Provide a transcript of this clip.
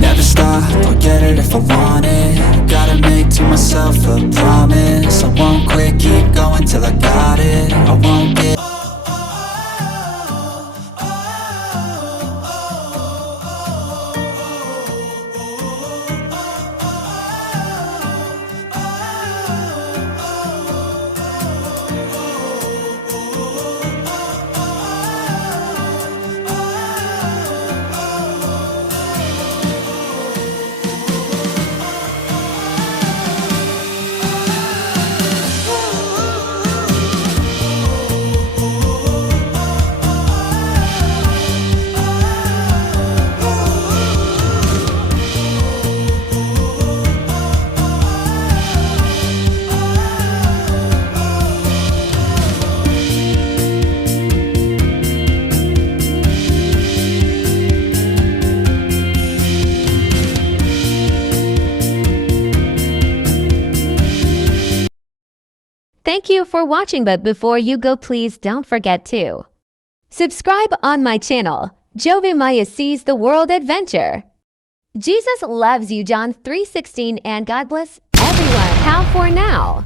Never stop, I'll get it if I want it. Gotta make to myself a promise. I won't quit, keep going till I got it. I won't get Thank you for watching, but before you go, please don't forget to subscribe on my channel. Jove Maya sees the world adventure. Jesus loves you, John 3:16, and God bless everyone. How for now?